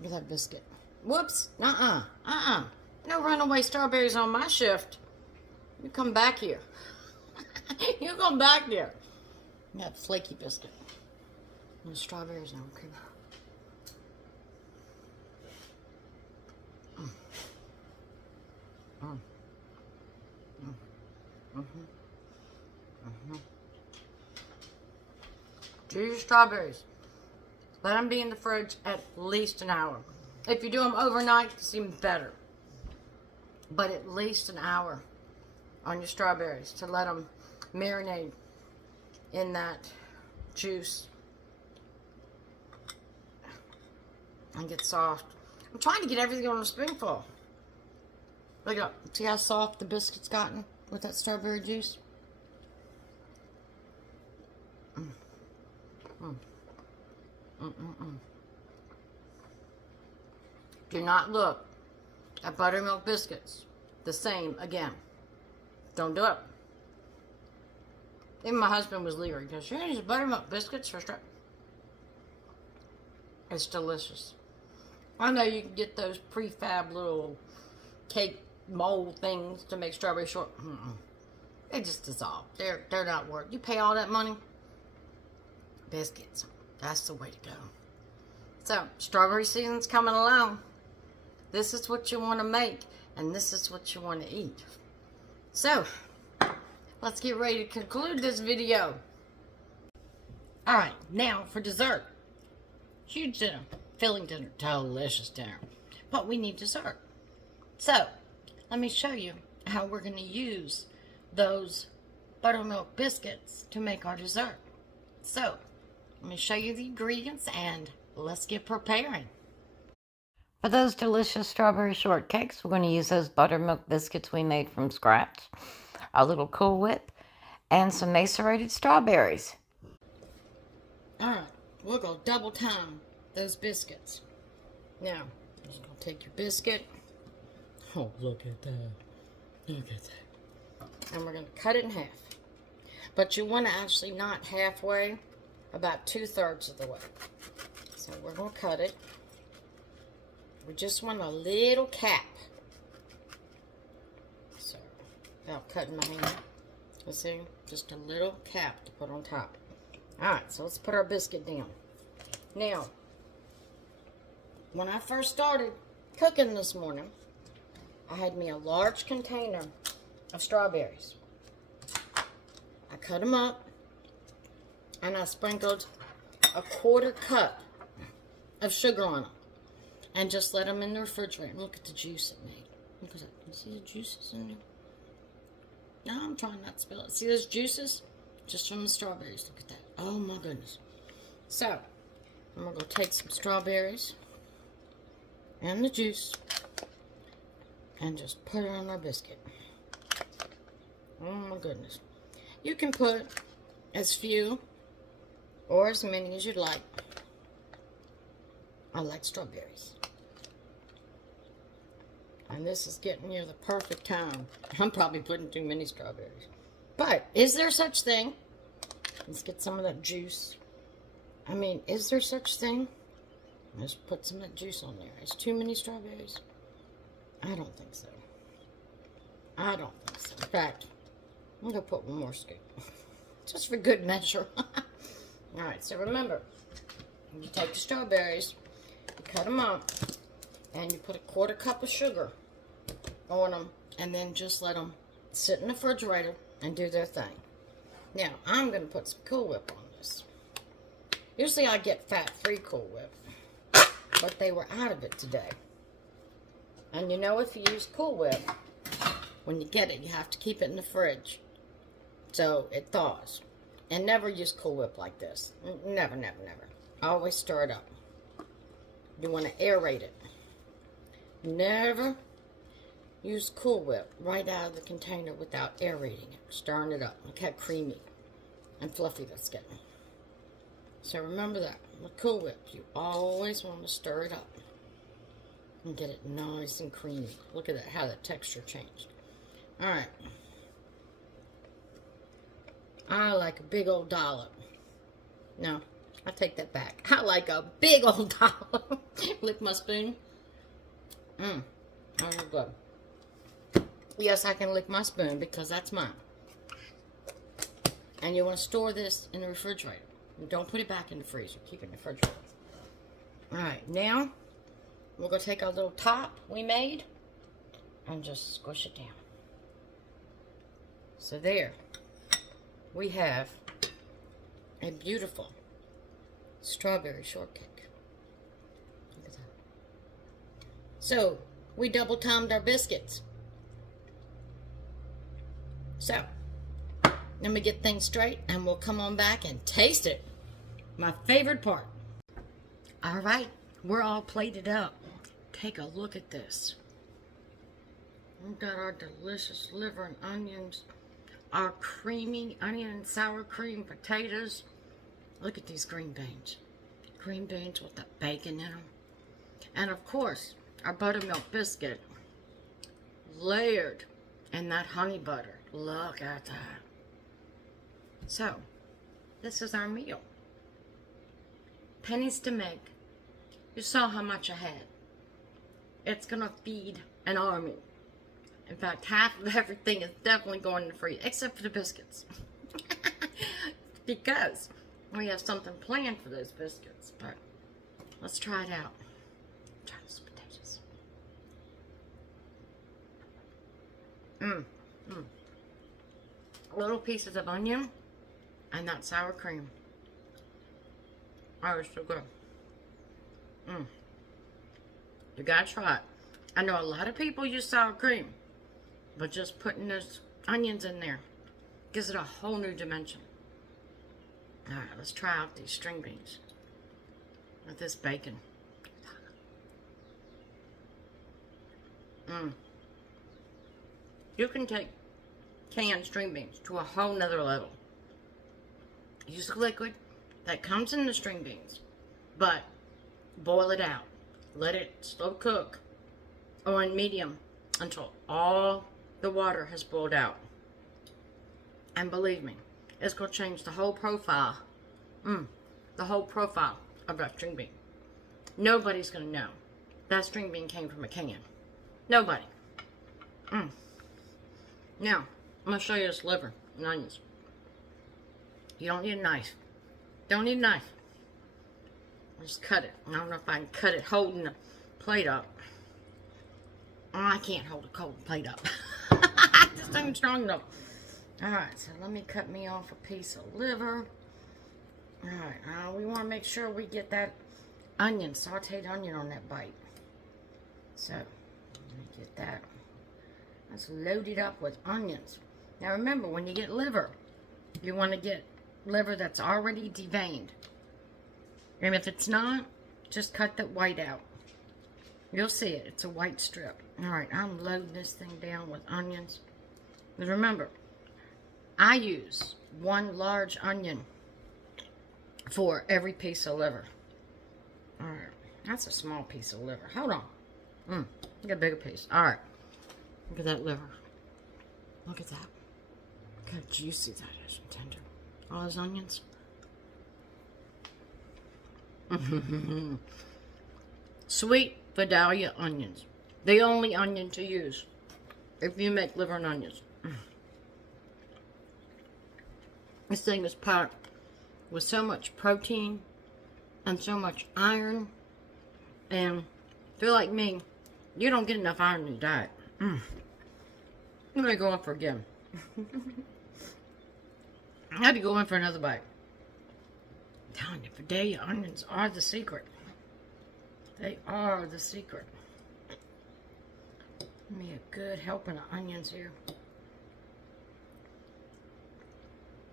Look at that biscuit. Whoops. No runaway strawberries on my shift. You come back here. You come back there. That flaky biscuit. And the strawberries now. Okay. Do your strawberries. Let them be in the fridge at least an hour. If you do them overnight, it's even better. But at least an hour on your strawberries to let them marinate in that juice and get soft. I'm trying to get everything on a spoonful. Look up. See how soft the biscuit's gotten with that strawberry juice? Do not look at buttermilk biscuits the same again. Don't do it. Even my husband was leery because you're going to use buttermilk biscuits for strawberry. It's delicious. I know you can get those prefab little cake mold things to make strawberry short. They just dissolve. They're not worth it. You pay all that money. Biscuits. That's the way to go. So, strawberry season's coming along. This is what you want to make, and this is what you want to eat. So, let's get ready to conclude this video. Alright, now for dessert. Huge dinner. Filling dinner. Delicious dinner. But we need dessert. So, let me show you how we're going to use those buttermilk biscuits to make our dessert. So, let me show you the ingredients and let's get preparing. For those delicious strawberry shortcakes, we're going to use those buttermilk biscuits we made from scratch, a little Cool Whip, and some macerated strawberries. Alright, we're going to double time those biscuits. Now, just going to take your biscuit. Oh, look at that. Look at that. And we're going to cut it in half. But you want to actually not halfway, about 2/3 of the way. So we're going to cut it. We just want a little cap. So, without cutting my hand. You see? Just a little cap to put on top. Alright, so let's put our biscuit down. Now, when I first started cooking this morning, I had me a large container of strawberries. I cut them up and I sprinkled a 1/4 cup of sugar on them and just let them in the refrigerator. Look at the juice it made. Look at that. You see the juices in there? No, I'm trying not to spill it. See those juices? Just from the strawberries. Look at that. Oh my goodness. So, I'm going to go take some strawberries and the juice and just put it on our biscuit. Oh my goodness. You can put as few or as many as you'd like. I like strawberries. And this is getting near the perfect time. I'm probably putting too many strawberries. But, is there such thing? Let's get some of that juice. I mean, is there such thing? Let's put some of that juice on there. Is too many strawberries? I don't think so. I don't think so. In fact, I'm going to put one more scoop. Just for good measure. Alright, so remember, you take the strawberries, you cut them up, and you put a 1/4 cup of sugar on them, and then just let them sit in the refrigerator and do their thing. Now, I'm going to put some Cool Whip on this. Usually I get fat-free Cool Whip, but they were out of it today. And you know, if you use Cool Whip, when you get it, you have to keep it in the fridge so it thaws. And never use Cool Whip like this. Never, never, never. Always stir it up. You want to aerate it. Never use Cool Whip right out of the container without aerating it, stirring it up. Look how creamy and fluffy that's getting. So remember that. With Cool Whip, you always want to stir it up and get it nice and creamy. Look at that, how the texture changed. Alright. I like a big old dollop. No, I take that back. I like a big old dollop. Lick my spoon. Oh, good. Yes, I can lick my spoon because that's mine. And you want to store this in the refrigerator. Don't put it back in the freezer. Keep it in the refrigerator. Alright, now we're going to take our little top we made and just squish it down. So there, we have a beautiful strawberry shortcake. Look at that. So, we double timed our biscuits. So, let me get things straight and we'll come on back and taste it. My favorite part. Alright, we're all plated up. Take a look at this. We've got our delicious liver and onions, our creamy onion and sour cream potatoes. Look at these green beans. Green beans with the bacon in them. And of course, our buttermilk biscuit, layered in that honey butter. Look at that. So, this is our meal. Pennies to make. You saw how much I had. It's gonna feed an army. In fact, half of everything is definitely going in the freezer, except for the biscuits. Because we have something planned for those biscuits. But let's try it out. Try these potatoes. Little pieces of onion and that sour cream. Oh, it's so good. You gotta try it. I know a lot of people use sour cream, but just putting those onions in there gives it a whole new dimension. Alright, let's try out these string beans with this bacon. You can take canned string beans to a whole nother level. Use the liquid that comes in the string beans, but boil it out. Let it slow cook on medium until all the water has boiled out. And believe me, it's going to change the whole profile. The whole profile of that string bean. Nobody's going to know that string bean came from a can. Nobody. Now, I'm going to show you this liver and onions. You don't need a knife. Don't need a knife. Just cut it. I don't know if I can cut it holding the plate up. Oh, I can't hold a cold plate up. This thing's strong enough. Alright, so let me cut me off a piece of liver. Alright, we want to make sure we get that onion, sauteed onion on that bite. So, let me get that. That's loaded up with onions. Now remember, when you get liver, you want to get liver that's already deveined. And if it's not, just cut the white out. You'll see it. It's a white strip. Alright, I'm loading this thing down with onions. But remember, I use one large onion for every piece of liver. Alright, that's a small piece of liver. Hold on. Get a bigger piece. Alright, look at that liver. Look at that. Look how juicy that is and tender. All those onions. Sweet Vidalia onions. The only onion to use if you make liver and onions. This thing is packed with so much protein and so much iron. And if you're like me, you don't get enough iron in your diet. I'm going to go in for again. I had to go in for another bite. I'm telling you, Vidalia onions are the secret. They are the secret. Give me a good helping of onions here.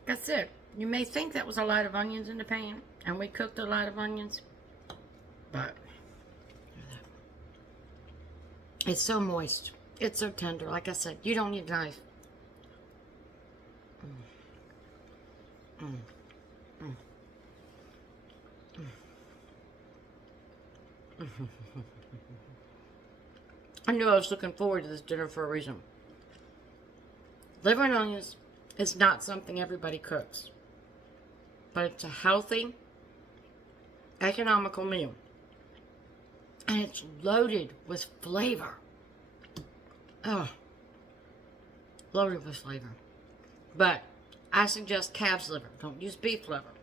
That's it. You may think that was a lot of onions in the pan, and we cooked a lot of onions, but it's so moist. It's so tender. Like I said, you don't need a knife. I knew I was looking forward to this dinner for a reason. Liver and onions is not something everybody cooks, but it's a healthy, economical meal. And it's loaded with flavor. Oh, loaded with flavor. But I suggest calf's liver. Don't use beef liver.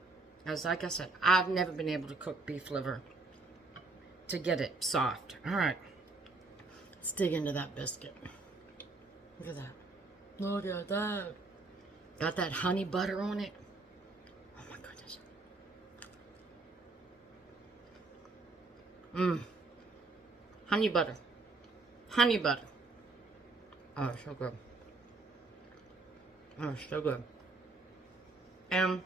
As like I said, I've never been able to cook beef liver to get it soft. All right. Let's dig into that biscuit. Look at that. Look at that. Got that honey butter on it. Oh my goodness. Honey butter. Honey butter. Oh, it's so good. Oh, it's so good. And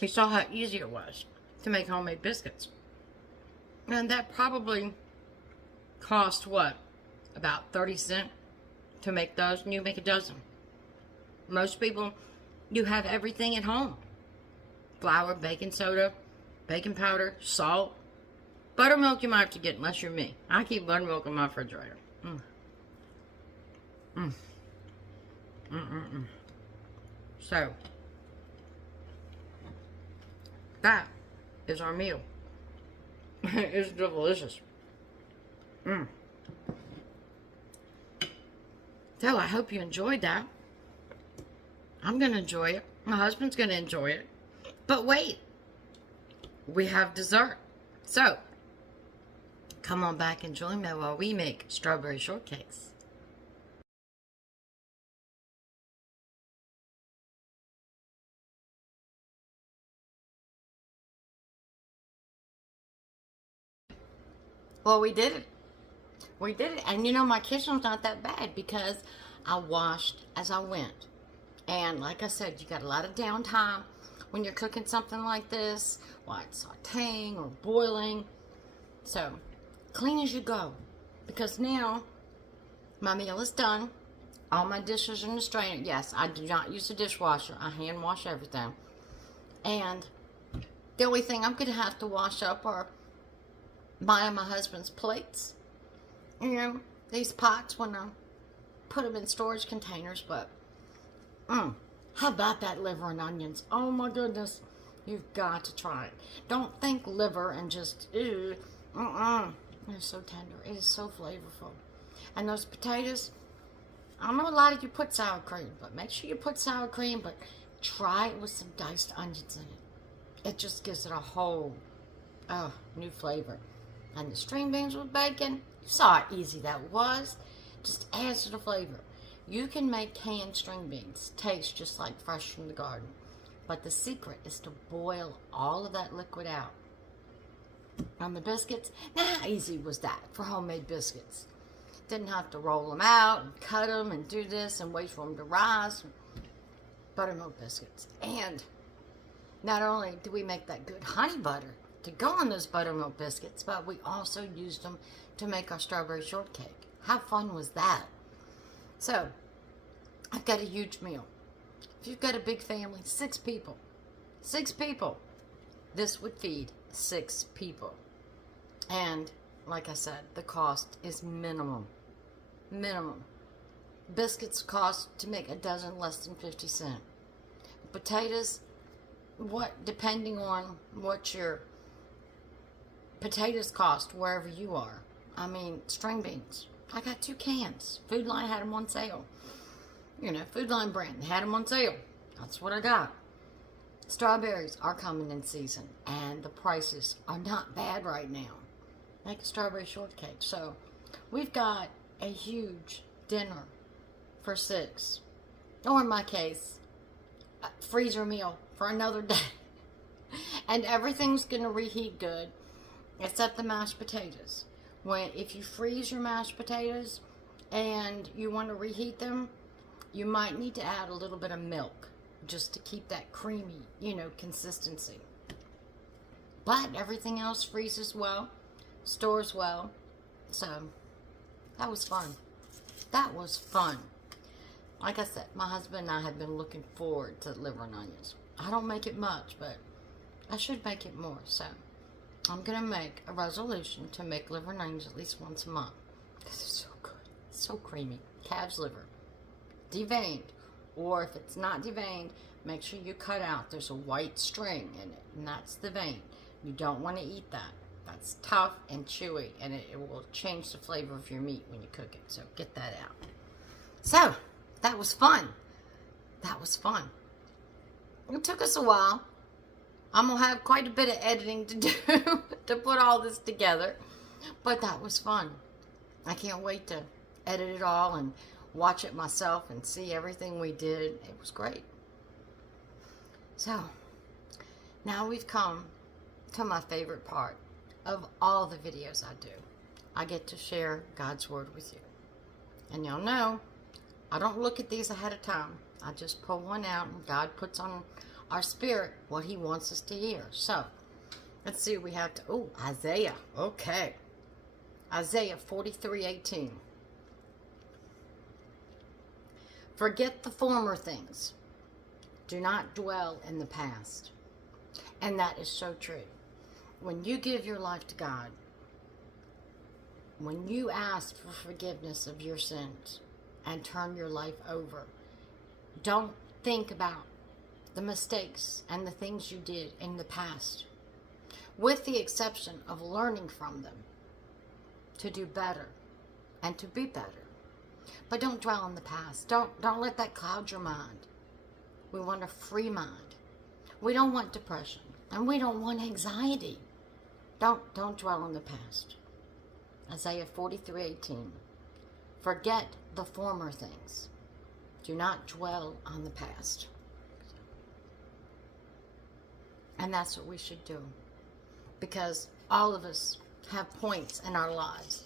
you saw how easy it was to make homemade biscuits. And that probably cost what? About 30 cents to make those, and you make a dozen. Most people, you have everything at home. Flour, baking soda, baking powder, salt. Buttermilk you might have to get unless you're me. I keep buttermilk in my refrigerator. So, that is our meal. It's delicious. So, I hope you enjoyed that. I'm going to enjoy it. My husband's going to enjoy it. But wait, we have dessert. So, come on back and join me while we make strawberry shortcakes. Well, we did it. We did it. And you know, my kitchen's not that bad because I washed as I went. And like I said, you got a lot of downtime when you're cooking something like this, while it's sauteing or boiling. So, clean as you go. Because now, my meal is done. All my dishes are in the strainer. Yes, I do not use a dishwasher. I hand wash everything. And the only thing I'm going to have to wash up are mine and my husband's plates. You know, these pots when I put them in storage containers. But, how about that liver and onions? Oh my goodness. You've got to try it. Don't think liver and just, ew. It's so tender. It is so flavorful. And those potatoes, I know a lot of you put sour cream, but make sure you put sour cream, but try it with some diced onions in it. It just gives it a whole, new flavor. And the string beans with bacon, you saw how easy that was. Just adds to the flavor. You can make canned string beans taste just like fresh from the garden. But the secret is to boil all of that liquid out. On the biscuits, now how easy was that for homemade biscuits? Didn't have to roll them out and cut them and do this and wait for them to rise. Buttermilk biscuits. And not only do we make that good honey butter to go on those buttermilk biscuits, but we also used them to make our strawberry shortcake. How fun was that? So, I've got a huge meal. If you've got a big family, 6 people, this would feed 6 people. And, like I said, the cost is minimum. Biscuits cost to make a dozen less than 50 cents. Potatoes, depending on what your potatoes cost wherever you are. I mean, string beans. I got 2 cans. Food Line had them on sale. You know, Food Line brand. They had them on sale. That's what I got. Strawberries are coming in season, and the prices are not bad right now. Make a strawberry shortcake. So, we've got a huge dinner for 6. Or in my case, a freezer meal for another day. And everything's going to reheat good, except the mashed potatoes. If you freeze your mashed potatoes and you want to reheat them, you might need to add a little bit of milk just to keep that creamy, consistency. But everything else freezes well, stores well. So, that was fun. Like I said, my husband and I have been looking forward to liver and onions. I don't make it much, but I should make it more. So, I'm going to make a resolution to make liver and onions at least once a month. This is so good. It's so creamy. Calf's liver. Deveined. Or if it's not deveined, make sure you cut out. There's a white string in it, and that's the vein. You don't want to eat that. That's tough and chewy, and it will change the flavor of your meat when you cook it. So get that out. So, that was fun. It took us a while. I'm going to have quite a bit of editing to do to put all this together. But that was fun. I can't wait to edit it all and watch it myself and see everything we did. It was great. So, now we've come to my favorite part of all the videos I do. I get to share God's Word with you. And y'all know, I don't look at these ahead of time. I just pull one out and God puts on our spirit what He wants us to hear. So, let's see what we have to... Oh, Isaiah. Okay. Isaiah 43:18. Forget the former things. Do not dwell in the past. And that is so true. When you give your life to God, when you ask for forgiveness of your sins and turn your life over, don't think about the mistakes and the things you did in the past, with the exception of learning from them to do better and to be better. But don't dwell on the past. Don't let that cloud your mind. We want a free mind. We don't want depression, and we don't want anxiety. Don't dwell on the past. Isaiah 43:18. Forget the former things. Do not dwell on the past. And that's what we should do. Because all of us have points in our lives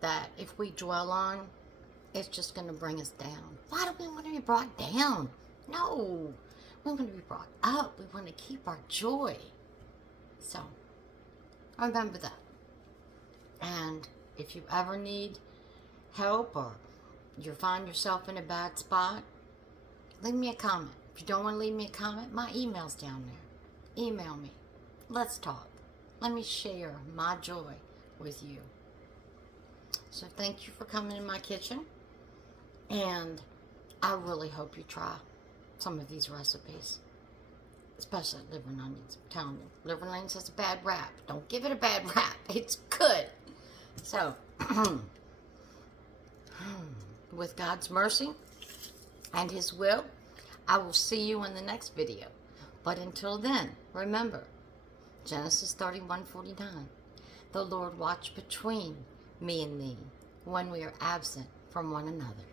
that if we dwell on, it's just going to bring us down. Why do we want to be brought down? No. We want to be brought up. We want to keep our joy. So, remember that. And if you ever need help or you find yourself in a bad spot, leave me a comment. If you don't want to leave me a comment, my email's down there. Email me. Let's talk. Let me share my joy with you. So thank you for coming in my kitchen. And I really hope you try some of these recipes. Especially liver and onions. I'm telling you, liver and onions has a bad rap. Don't give it a bad rap. It's good. So, with God's mercy and His will, I will see you in the next video. But until then, remember, Genesis 31:49. The Lord watched between me and thee when we are absent from one another.